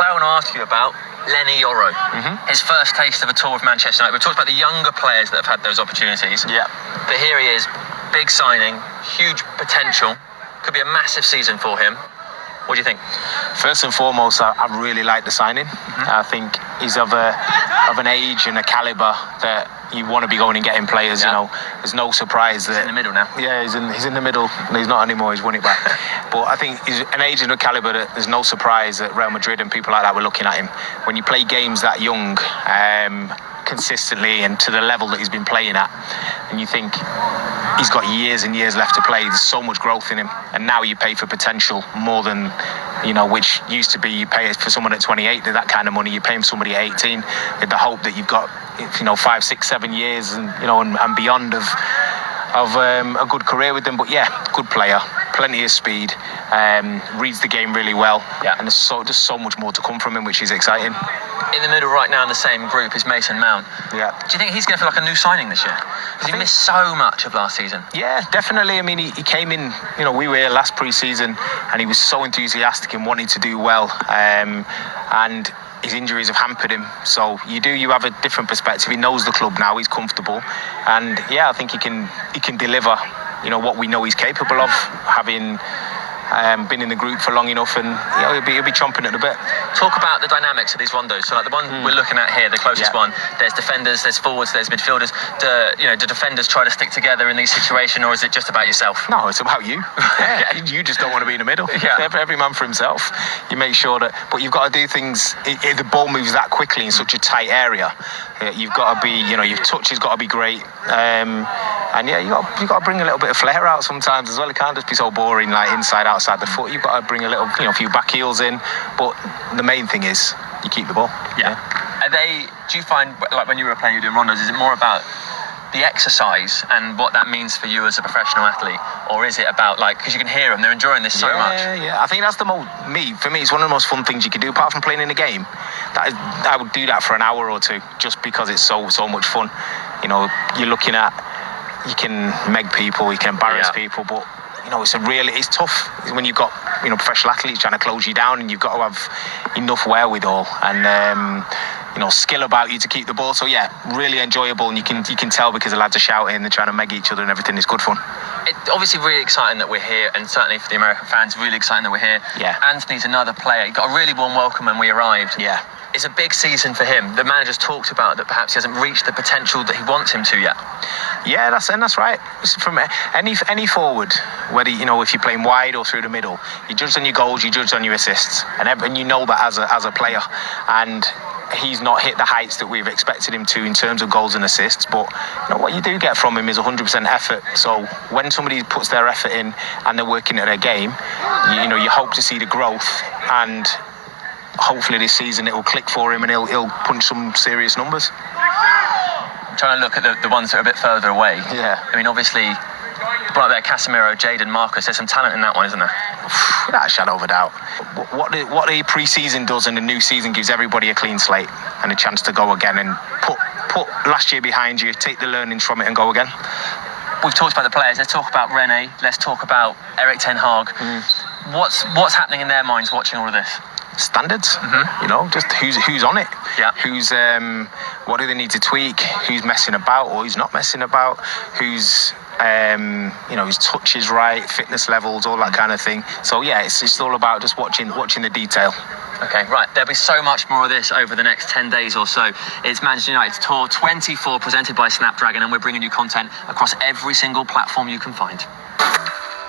I want to ask you about Lenny Yoro. His first taste of a tour with Manchester United. We've talked about the younger players that have had those opportunities. Yeah. But here he is, big signing, huge potential. Could be a massive season for him. What do you think? First and foremost, I really like the signing. I think he's of an age and a calibre that you want to be going and getting players. Yeah. You know, there's no surprise that He's in the middle now. Yeah, he's in the middle. No, he's not anymore. He's won it back. But I think he's an age and a calibre that there's no surprise that Real Madrid and people like that were looking at him. When you play games that young, consistently and to the level that he's been playing at, and you think he's got years and years left to play. There's so much growth in him, and now you pay for potential more than, which used to be you pay for someone at 28 that kind of money. You pay somebody at 18 with the hope that you've got 5, 6, 7 years and beyond of a good career with them. But yeah, good player, plenty of speed, reads the game really well, and there's so much more to come from him, which is exciting. In the middle right now in the same group is Mason Mount. Yeah. Do you think he's going to feel like a new signing this year? Because he missed so much of last season. Yeah, definitely. I mean, he came in, we were here last pre-season and he was so enthusiastic and wanting to do well. And his injuries have hampered him. So you have a different perspective. He knows the club now, he's comfortable. And yeah, I think he can deliver, what we know he's capable of, having been in the group for long enough, and he'll be chomping at the bit. Talk about the dynamics of these rondos. So like the one we're looking at here, the closest one, there's defenders, there's forwards, there's midfielders. Do defenders try to stick together in these situations, or is it just about yourself? No, it's about you. You just don't want to be in the middle. Yeah. Every man for himself. You make sure that, but you've got to do things. The ball moves that quickly in such a tight area. You've got to be, your touch has got to be great. And yeah, you got to bring a little bit of flair out sometimes as well. It can't just be so boring, like inside, outside the foot. You've got to bring a little, a few back heels in. But the main thing is you keep the ball. Yeah. Do you find, like when you were playing, you were doing rondos, is it more about the exercise and what that means for you as a professional athlete, or is it about because you can hear them, they're enjoying this so much? Yeah, I think that's for me, it's one of the most fun things you can do apart from playing in a game. I would do that for an hour or two just because it's so much fun. You're looking at, you can meg people, you can embarrass people, but it's tough when you've got professional athletes trying to close you down, and you've got to have enough wherewithal and skill about you to keep the ball. So yeah, really enjoyable, and you can tell because the lads are shouting and trying to meg each other and everything. It's good fun. It's obviously really exciting that we're here, and certainly for the American fans, really exciting that we're here. Yeah. Anthony's another player. He got a really warm welcome when we arrived. Yeah. It's a big season for him. The manager's talked about that perhaps he hasn't reached the potential that he wants him to yet. Yeah, that's right. From any forward, whether if you're playing wide or through the middle, you judge on your goals, you judge on your assists, and you know that as a player. And he's not hit the heights that we've expected him to in terms of goals and assists. But what you do get from him is 100% effort. So when somebody puts their effort in and they're working at their game, you hope to see the growth, and hopefully this season it will click for him and he'll punch some serious numbers. I'm trying to look at the ones that are a bit further away. Yeah. I mean, obviously, right there, Casemiro, Jadon, Marcus, there's some talent in that one, isn't there? Without a shadow of a doubt. What the pre-season does and the new season gives everybody a clean slate and a chance to go again and put last year behind you, take the learnings from it and go again. We've talked about the players. Let's talk about Rene. Let's talk about Erik ten Hag. What's happening in their minds watching all of this? Standards, just who's on it, who's what do they need to tweak, who's messing about or who's not messing about, who's his touch is right, fitness levels, all that kind of thing. So yeah, it's all about just watching the detail. Okay, right. There'll be so much more of this over the next 10 days or so. It's Manchester United's Tour 24 presented by Snapdragon, and we're bringing you content across every single platform you can find.